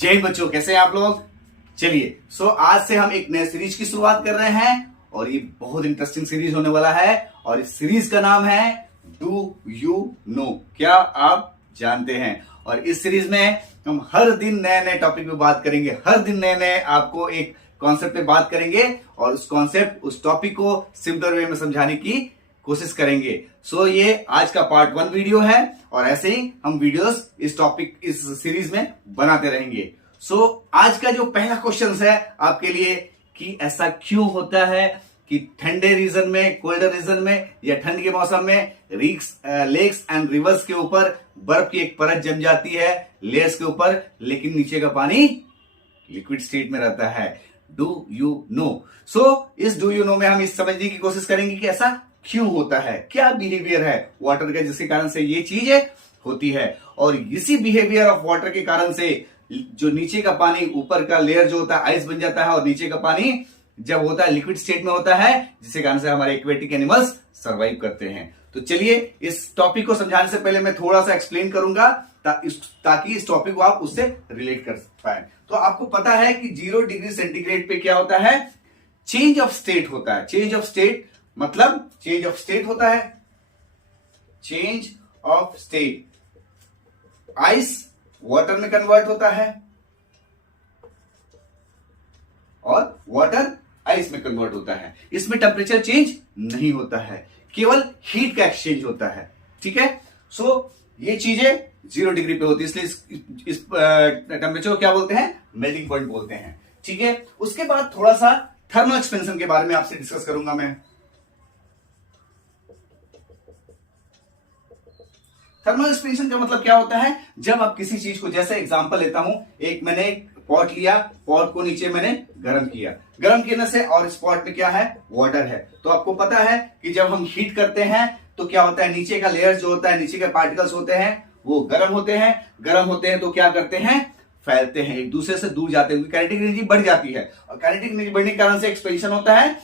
जय हिंद बच्चों, कैसे हैं आप लोग। चलिए आज से हम एक नए सीरीज की शुरुआत कर रहे हैं और ये बहुत इंटरेस्टिंग सीरीज होने वाला है और इस सीरीज का नाम है डू यू नो, क्या आप जानते हैं। और इस सीरीज में हम हर दिन नए नए टॉपिक पे बात करेंगे, हर दिन नए नए आपको एक कॉन्सेप्ट पे बात करेंगे और उस कॉन्सेप्ट उस टॉपिक को सिंपल वे में समझाने की कोशिश करेंगे। ये आज का पार्ट 1 वीडियो है और ऐसे ही हम वीडियोस इस टॉपिक इस सीरीज में बनाते रहेंगे। आज का जो पहला क्वेश्चन है आपके लिए कि ऐसा क्यों होता है कि ठंडे रीजन में, कोल्डर रीजन में या ठंड के मौसम में लेक्स एंड रिवर्स के ऊपर बर्फ की एक परत जम जाती है लेयर्स के ऊपर, लेकिन नीचे का पानी लिक्विड स्टेट में रहता है। Do you know. इस डू यू नो में हम इस समझने की कोशिश करेंगे कि ऐसा क्यों होता है, क्या बिहेवियर है वाटर का जिसके कारण से ये चीज होती है। और इसी बिहेवियर ऑफ वाटर के कारण से जो नीचे का पानी, ऊपर का लेयर जो होता है आइस बन जाता है और नीचे का पानी जब होता है लिक्विड स्टेट में होता है, जिसके कारण से हमारे एक्वेटिक एनिमल्स सरवाइव करते हैं। तो चलिए इस टॉपिक को समझाने से पहले मैं थोड़ा सा एक्सप्लेन करूंगा ताकि इस टॉपिक को आप उससे रिलेट कर पाए। तो आपको पता है कि 0 डिग्री सेंटीग्रेड पे क्या होता है, चेंज ऑफ स्टेट होता है। चेंज ऑफ स्टेट मतलब चेंज ऑफ स्टेट होता है, change of state. Ice water में कन्वर्ट होता है और वाटर आइस में कन्वर्ट होता है। इसमें टेम्परेचर चेंज नहीं होता है, केवल हीट का एक्सचेंज होता है। ठीक है। ये चीजें 0 डिग्री पे होती है, इसलिए इस टेम्परेचर को क्या बोलते हैं, मेल्टिंग पॉइंट बोलते हैं। ठीक है। उसके बाद थोड़ा सा थर्मल एक्सपेंशन के बारे में आपसे डिस्कस करूंगा मैं। थर्मल एक्सपेंशन का मतलब क्या होता है, जब आप किसी चीज को, जैसे एग्जांपल लेता हूं, मैंने एक पॉट लिया, पॉट को नीचे मैंने गर्म किया, गर्म करने से, और इस पॉट में क्या है, वाटर है। तो आपको पता है कि जब हम हीट करते हैं तो क्या होता है, नीचे का लेयर जो होता है, नीचे के पार्टिकल्स होते हैं वो गर्म होते हैं। गर्म होते हैं तो क्या करते हैं, फैलते हैं, एक दूसरे से दूर जाते हैं, काइनेटिक एनर्जी बढ़ जाती है और काइनेटिक एनर्जी बढ़ने के कारण से एक्सपेंशन होता है।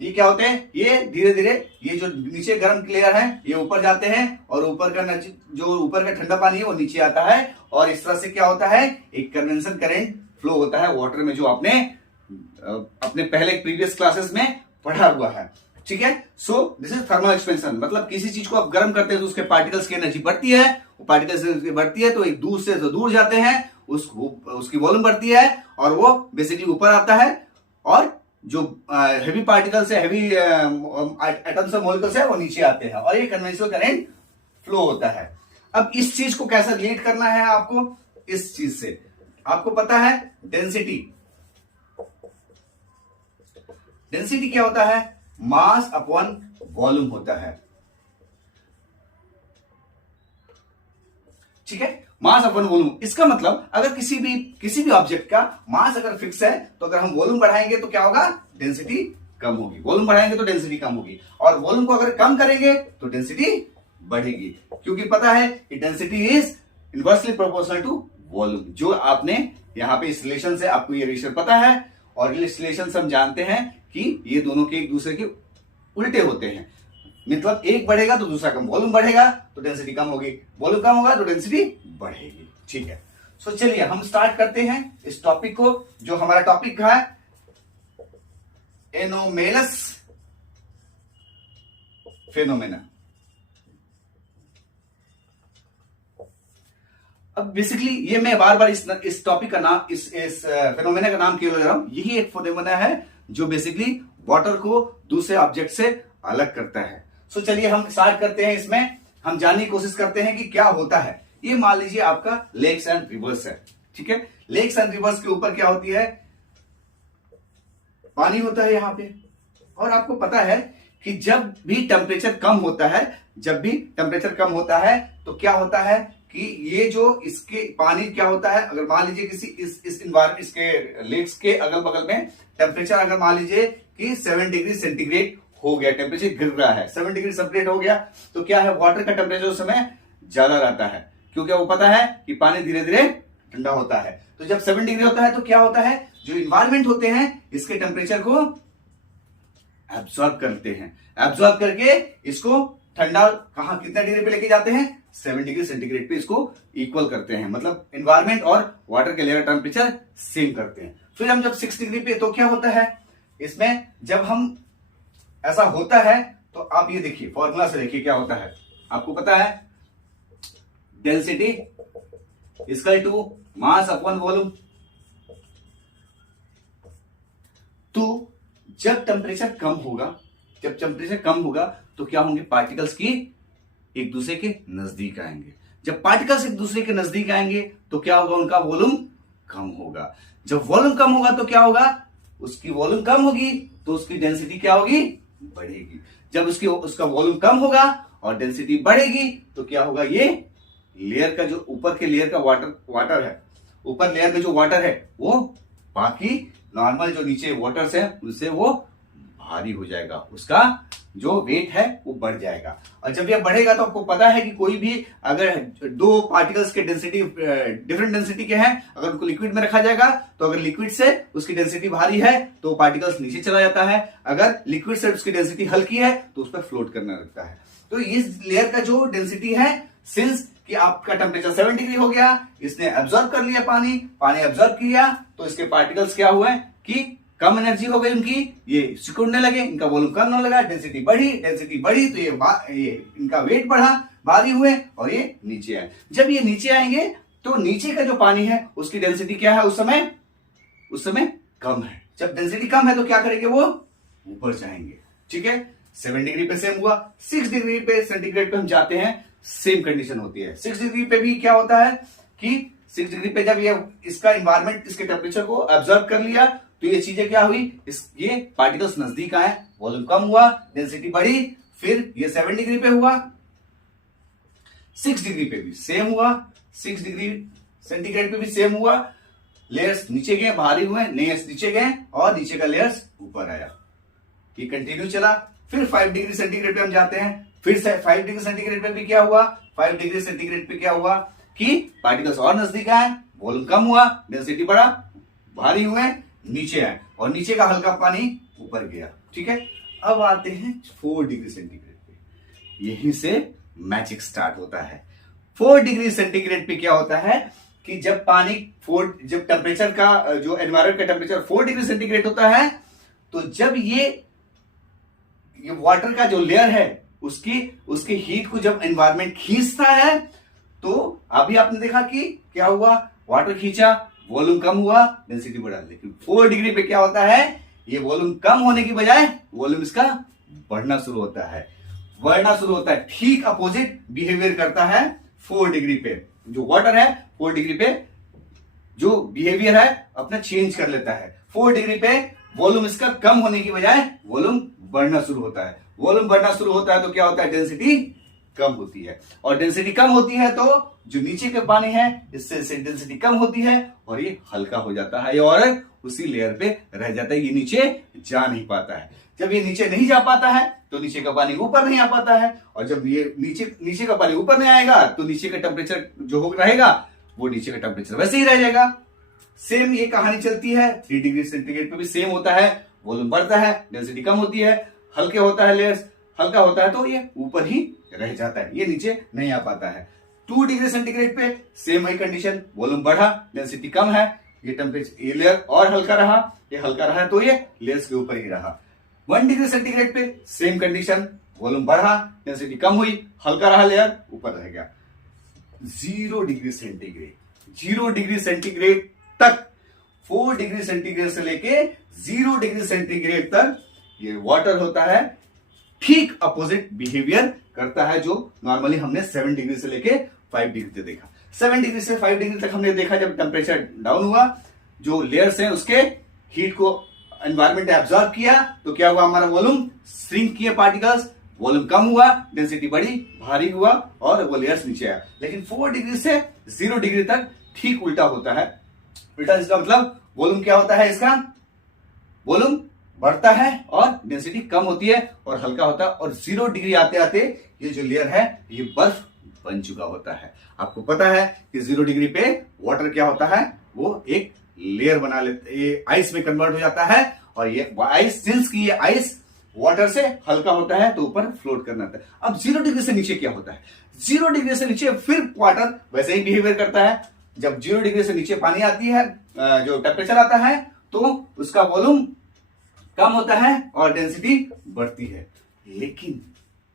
ये क्या होते हैं, ये धीरे धीरे ये जो नीचे गर्म लेयर है ये ऊपर जाते हैं और ऊपर का जो ऊपर का ठंडा पानी है वो नीचे आता है और इस तरह से क्या होता है, एक कन्वेंशन करंट फ्लो होता है वाटर में, जो आपने अपने पहले प्रीवियस क्लासेस में पढ़ा हुआ है। ठीक है। This is thermal expansion. मतलब किसी चीज को आप गर्म करते हैं तो उसके पार्टिकल्स की एनर्जी बढ़ती है, वो पार्टिकल्स की बढ़ती है तो एक दूसरे से दूर जाते हैं, उसकी वॉल्यूम बढ़ती है और वो बेसिकली ऊपर आता है और जो हेवी पार्टिकल्स है, हेवी एटम्स और मॉलिक्यूल्स है वो नीचे आते हैं और ये कन्वेंशनल करंट फ्लो होता है। अब इस चीज को कैसे रिलेट करना है आपको, इस चीज से आपको पता है डेंसिटी। डेंसिटी क्या होता है, मास अपॉन वॉल्यूम होता है। ठीक है, मास अपॉन वॉल्यूम। इसका मतलब अगर किसी भी ऑब्जेक्ट का मास अगर फिक्स है तो अगर हम वॉल्यूम बढ़ाएंगे तो क्या होगा, डेंसिटी कम होगी। वॉल्यूम बढ़ाएंगे तो डेंसिटी कम होगी और वॉल्यूम को अगर कम करेंगे तो डेंसिटी बढ़ेगी, क्योंकि पता है कि density is inversely proportional to volume. जो आपने यहां पे इस रिलेशन से आपको ये रिलेशन पता है और इस रिलेशन से हम जानते हैं कि ये दोनों के एक दूसरे के उल्टे होते हैं। मतलब एक बढ़ेगा तो दूसरा कम, वॉल्यूम बढ़ेगा तो डेंसिटी कम होगी, वॉल्यूम कम होगा तो डेंसिटी बढ़ेगी। ठीक है। चलिए हम स्टार्ट करते हैं इस टॉपिक को। जो हमारा टॉपिक है एनोमेलस फेनोमेना। अब बेसिकली ये मैं बार बार इस टॉपिक का नाम, इस फेनोमेना का नाम क्यों ले रहा हूं, यही एक फेनोमेना है जो बेसिकली वाटर को दूसरे ऑब्जेक्ट से अलग करता है। चलिए हम स्टार्ट करते हैं। इसमें हम जानने की कोशिश करते हैं कि क्या होता है। ये मान लीजिए आपका लेक्स एंड रिवर्स है। ठीक है। लेक्स एंड रिवर्स के ऊपर क्या होती है, पानी होता है यहां पे। और आपको पता है कि जब भी टेम्परेचर कम होता है तो क्या होता है कि ये जो इसके पानी क्या होता है, अगर मान लीजिए किसी इस इन्वायरमेंट, इसके लेक्स के अगल बगल में टेम्परेचर अगर मान लीजिए कि 7 डिग्री सेंटीग्रेड हो गया, टेम्परेचर गिर रहा है, 7 डिग्री सेंटीग्रेड हो गया, तो क्या है, वाटर का टेम्परेचर उस समय ज्यादा रहता है, क्योंकि वो पता है कि पानी धीरे धीरे ठंडा होता है। तो जब 7 डिग्री होता है तो क्या होता है, जो इन्वायरमेंट होते हैं इसके टेम्परेचर को एब्सॉर्ब करते हैं, एब्सॉर्ब करके इसको ठंडा कहां, कितने डिग्री पे लेके जाते हैं, 7 डिग्री सेंटीग्रेड पे इसको इक्वल करते हैं, मतलब एनवायरमेंट और वाटर के लेयर टेम्परेचर सेम करते हैं। फिर हम जब 6 डिग्री पे, तो क्या होता है इसमें, जब हम ऐसा होता है तो आप ये देखिए फॉर्मूला से देखिए क्या होता है। आपको पता है density equal to mass upon volume. तो जब टेम्परेचर कम होगा तो क्या होंगे, पार्टिकल्स की एक दूसरे के नजदीक आएंगे। जब पार्टिकल्स एक दूसरे के नजदीक आएंगे तो क्या होगा, उनका वॉल्यूम कम होगा। जब वॉल्यूम कम होगा तो क्या होगा, उसकी वॉल्यूम कम होगी तो उसकी डेंसिटी क्या होगी, बढ़ेगी। जब उसका वॉल्यूम कम होगा और डेंसिटी बढ़ेगी तो क्या होगा, ये लेयर का जो ऊपर के लेयर का वाटर है, ऊपर लेयर में जो वाटर है वो बाकी नॉर्मल जो नीचे वाटर्स है उससे वो भारी हो जाएगा, उसका जो वेट है वो बढ़ जाएगा। और जब यह बढ़ेगा तो आपको पता है कि कोई भी अगर दो पार्टिकल्स के डेंसिटी डिफरेंट डेंसिटी के हैं, अगर उनको लिक्विड में रखा जाएगा तो अगर लिक्विड से उसकी डेंसिटी भारी है तो पार्टिकल्स नीचे चला जाता है, अगर लिक्विड से उसकी डेंसिटी हल्की है तो उस पर फ्लोट करने लगता है। तो इस लेयर का जो डेंसिटी है, सिंस कि आपका टेम्परेचर 7 डिग्री हो गया, इसने एब्जॉर्ब कर लिया पानी एब्जॉर्ब किया तो इसके पार्टिकल्स क्या हुए कि कम एनर्जी हो गई उनकी, ये सिकुड़ने लगे, इनका वॉल्यूम कम होने लगा, डेंसिटी बढ़ी तो ये इनका वेट बढ़ा, भारी हुए और ये नीचे आए। जब ये नीचे आएंगे तो नीचे का जो पानी है उसकी डेंसिटी क्या है, उस समय कम है। जब डेंसिटी कम है तो क्या करेंगे, वो ऊपर जाएंगे। ठीक है, 7 डिग्री पे सेम हुआ। 6 डिग्री पे सेंटीग्रेड पे हम जाते हैं, सेम कंडीशन होती है। 6 डिग्री पे भी क्या होता है कि 6 डिग्री पे जब ये इसका एनवायरमेंट इसके टेम्परेचर को ऑब्जर्व कर लिया तो ये चीजें क्या हुई, ये पार्टिकल्स नजदीक आए, वॉल्यूम कम हुआ, डेंसिटी बढ़ी, फिर ये 7 डिग्री पे हुआ। 6 डिग्री पे भी सेम हुआ, 6 डिग्री सेंटीग्रेड पे भी सेम हुआ। लेयर्स नीचे गए, भारी हुए, लेयर्स नीचे गए और नीचे का लेयर्स ऊपर आया। ये कंटिन्यू चला। फिर 5 डिग्री सेंटीग्रेड पे हम जाते हैं, फिर से 5 डिग्री सेंटीग्रेड पे भी क्या हुआ, 5 डिग्री सेंटीग्रेड पे क्या हुआ कि पार्टिकल्स और नजदीक आए, वॉल्यूम कम हुआ, डेंसिटी बढ़ा, भारी हुए, नीचे आए और नीचे का हल्का पानी ऊपर गया। ठीक है, अब आते हैं 4 डिग्री सेंटीग्रेड पे। यहीं से मैजिक स्टार्ट होता है। 4 डिग्री सेंटीग्रेड पे क्या होता है कि जब टेम्परेचर का जो एनवायरमेंट का टेम्परेचर 4 डिग्री सेंटीग्रेड होता है तो जब ये वाटर का जो लेयर है उसकी हीट को जब एनवायरमेंट खींचता है तो अभी आपने देखा कि क्या हुआ, वाटर खींचा, वॉल्यूम कम हुआ, डेंसिटी बढ़ा। लेकिन 4 डिग्री पे क्या होता है, ये वॉल्यूम कम होने की बजाय वॉल्यूम इसका बढ़ना शुरू होता है। ठीक अपोजिट बिहेवियर करता है 4 डिग्री पे। जो वाटर है 4 डिग्री पे जो बिहेवियर है अपना चेंज कर लेता है। 4 डिग्री पे वॉल्यूम इसका कम होने की बजाय वॉल्यूम बढ़ना शुरू होता है। वॉल्यूम बढ़ना शुरू होता है तो क्या होता है, डेंसिटी कम होती है और डेंसिटी कम होती है तो जो नीचे के पानी है इससे डेंसिटी कम होती है और ये हल्का हो जाता है और उसी लेयर पे रह जाता है, ये नीचे जा नहीं पाता है। जब ये नीचे नहीं जा पाता है तो नीचे का पानी ऊपर नहीं आ पाता है और जब ये नीचे का पानी ऊपर नहीं आएगा तो नीचे का टेम्परेचर जो रहेगा वो नीचे का टेम्परेचर वैसे ही रह जाएगा। सेम ये कहानी चलती है 3 डिग्री सेंटीग्रेड पे भी सेम होता है। वॉल्यूम बढ़ता है, डेंसिटी कम होती है, हल्के होता है, लेयर्स हल्का होता है तो ये ऊपर ही रह जाता है, ये नीचे नहीं आ पाता है। 2 डिग्री सेंटीग्रेड पे सेम वही कंडीशन, वॉल्यूम बढ़ा, डेंसिटी कम है, ये टेम्परेचर ये लेयर और हल्का रहा, ये हल्का रहा तो ये लेयर्स के ऊपर ही रहा। 1 डिग्री सेंटीग्रेड पे सेम कंडीशन, वॉल्यूम बढ़ा, डेंसिटी कम हुई, हल्का रहा, लेयर ऊपर रह गया। 0 डिग्री सेंटीग्रेड तक, 4 डिग्री सेंटीग्रेड से लेके 0 डिग्री सेंटीग्रेड तक ये वाटर होता है, ठीक अपोजिट बिहेवियर करता है जो नॉर्मली हमने 7 डिग्री से लेके 5 डिग्री तक देखा। 7 डिग्री से 5 डिग्री तक हमने देखा जब टेम्परेचर डाउन हुआ, जो लेयर्स हैं उसके हीट को एनवायरमेंट ने एब्जॉर्ब किया तो क्या हुआ, हमारा वॉल्यूम श्रिंक किए पार्टिकल्स, वॉल्यूम कम हुआ, डेंसिटी बढ़ी, भारी हुआ और वो लेयर्स नीचे आया। लेकिन 4 डिग्री से 0 डिग्री तक ठीक उल्टा होता है। उल्टा इसका मतलब वॉल्यूम क्या होता है, इसका वॉल्यूम बढ़ता है और डेंसिटी कम होती है और हल्का होता है और 0 डिग्री आते आते ये जो लेयर है ये बर्फ बन चुका होता है। आपको पता है कि 0 डिग्री पे वाटर क्या होता है, वो एक लेयर बना लेते, ये आइस में कन्वर्ट हो जाता है और ये आइस, सिंस की ये आइस वाटर से हल्का होता है तो ऊपर फ्लोट करना होता है। अब 0 डिग्री से नीचे क्या होता है? 0 डिग्री से नीचे फिर वाटर वैसे ही बिहेवियर करता है। जब 0 डिग्री से नीचे पानी आती है, जो टेम्परेचर आता है, तो उसका वॉल्यूम कम होता है और डेंसिटी बढ़ती है। लेकिन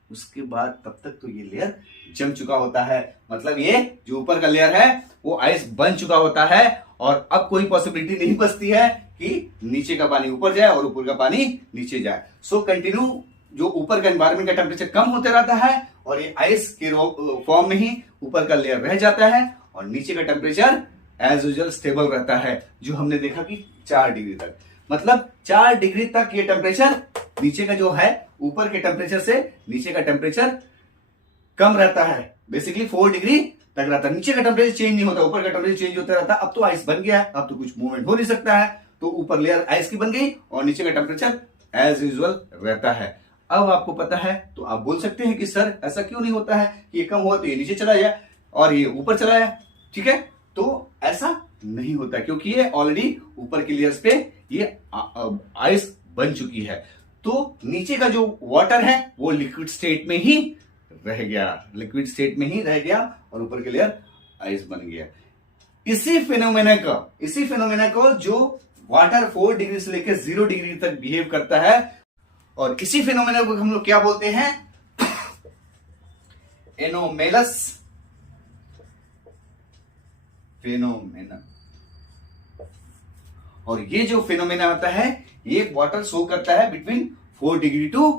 उसके बाद तब तक तो ये लेयर जम चुका होता है, मतलब ये जो ऊपर का लेयर है वो आइस बन चुका होता है और अब कोई पॉसिबिलिटी नहीं बचती है कि नीचे का पानी ऊपर जाए और ऊपर का पानी नीचे जाए। सो कंटिन्यू जो ऊपर का एनवायरमेंट का टेम्परेचर कम होते रहता है और ये आइस के फॉर्म में ही ऊपर का लेयर रह जाता है और नीचे का टेम्परेचर एज यूजुअल स्टेबल रहता है, जो हमने देखा कि 4 डिग्री तक। मतलब 4 डिग्री तक ये टेम्परेचर नीचे का जो है ऊपर के टेम्परेचर से नीचे का टेम्परेचर कम रहता है। बेसिकली 4 डिग्री तक रहता है। नीचे का टेम्परेचर चेंज नहीं होता, ऊपर का टेम्परेचर चेंज होता रहता है। अब तो आइस बन गया है, अब तो कुछ मूवमेंट हो नहीं सकता है, तो ऊपर लेयर आइस की बन गई और नीचे का टेम्परेचर एज यूजुअल रहता है। अब आपको पता है तो आप बोल सकते हैं कि सर ऐसा क्यों नहीं होता है कि ये कम हुआ तो ये नीचे चला जाए और ये ऊपर चला जाए, ठीक है? तो ऐसा नहीं होता क्योंकि ये ऑलरेडी ऊपर के लेयर्स पे ये आइस बन चुकी है। तो नीचे का जो वाटर है वो लिक्विड स्टेट में ही रह गया और ऊपर के लेयर आइस बन गया। इसी फिनोमेना को जो वाटर 4 डिग्री से लेकर 0 डिग्री तक बिहेव करता है और इसी फिनोमेना को हम लोग क्या बोलते हैं? Anomalous phenomena. और ये जो फिनोमेना होता है ये वाटर शो करता है between 4 degree to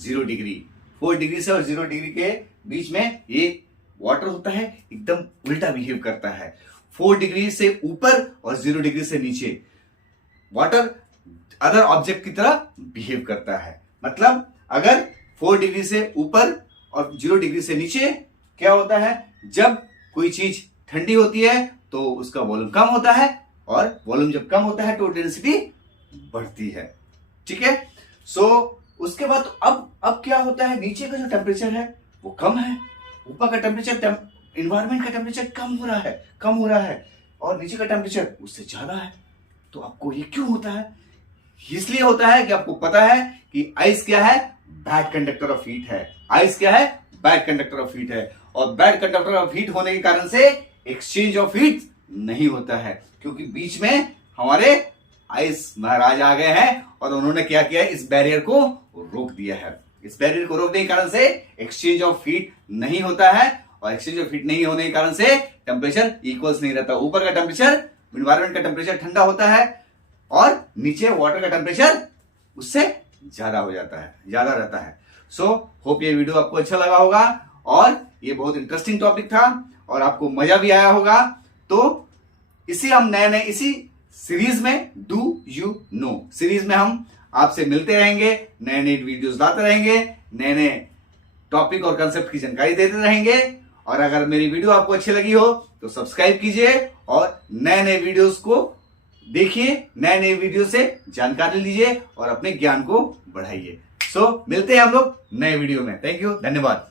0 degree. 4 degree से और 0 डिग्री के बीच में ये वाटर होता है एकदम उल्टा बिहेव करता है। 4 डिग्री से ऊपर और 0 डिग्री से नीचे वाटर अदर ऑब्जेक्ट की तरह बिहेव करता है। मतलब अगर 4 डिग्री से ऊपर और 0 डिग्री से नीचे क्या होता है? जब कोई चीज ठंडी होती है तो उसका वॉल्यूम कम होता है और वॉल्यूम जब कम होता है तो डेंसिटी बढ़ती है, ठीक है? सो उसके बाद तो अब क्या होता है? नीचे का जो टेम्परेचर है वो कम है, ऊपर का टेम्परेचर एनवायरमेंट का टेम्परेचर कम हो रहा है और नीचे का टेम्परेचर उससे ज्यादा है। तो आपको ये क्यों होता है? इसलिए होता है कि आपको पता है कि आइस क्या है? बैड कंडक्टर ऑफ हीट है। आइस क्या है? बैड कंडक्टर ऑफ हीट है और बैड कंडक्टर ऑफ हीट होने के कारण से एक्सचेंज ऑफ हीट नहीं होता है क्योंकि बीच में हमारे आइस महाराज आ गए हैं और उन्होंने क्या किया है? इस बैरियर को रोक दिया है। इस बैरियर को रोकने के कारण से एक्सचेंज ऑफ हीट नहीं होता है और एक्सचेंज ऑफ हीट नहीं होने के कारण से टेम्परेचर इक्वल्स नहीं रहता। ऊपर का टेम्परेचर एनवायरमेंट का टेम्परेचर ठंडा होता है और नीचे वाटर का टेम्परेचर उससे ज्यादा रहता है। सो होप ये वीडियो आपको अच्छा लगा होगा और ये बहुत इंटरेस्टिंग टॉपिक था और आपको मजा भी आया होगा। तो हम नए इसी सीरीज में डू यू नो सीरीज में हम आपसे मिलते रहेंगे, नए वीडियोस लाते रहेंगे, नए टॉपिक और कंसेप्ट की जानकारी देते रहेंगे। और अगर मेरी वीडियो आपको अच्छी लगी हो तो सब्सक्राइब कीजिए और नए वीडियोस को देखिए, नए वीडियो से जानकारी लीजिए और अपने ज्ञान को बढ़ाइए। सो मिलते हैं हम लोग नए वीडियो में। थैंक यू, धन्यवाद।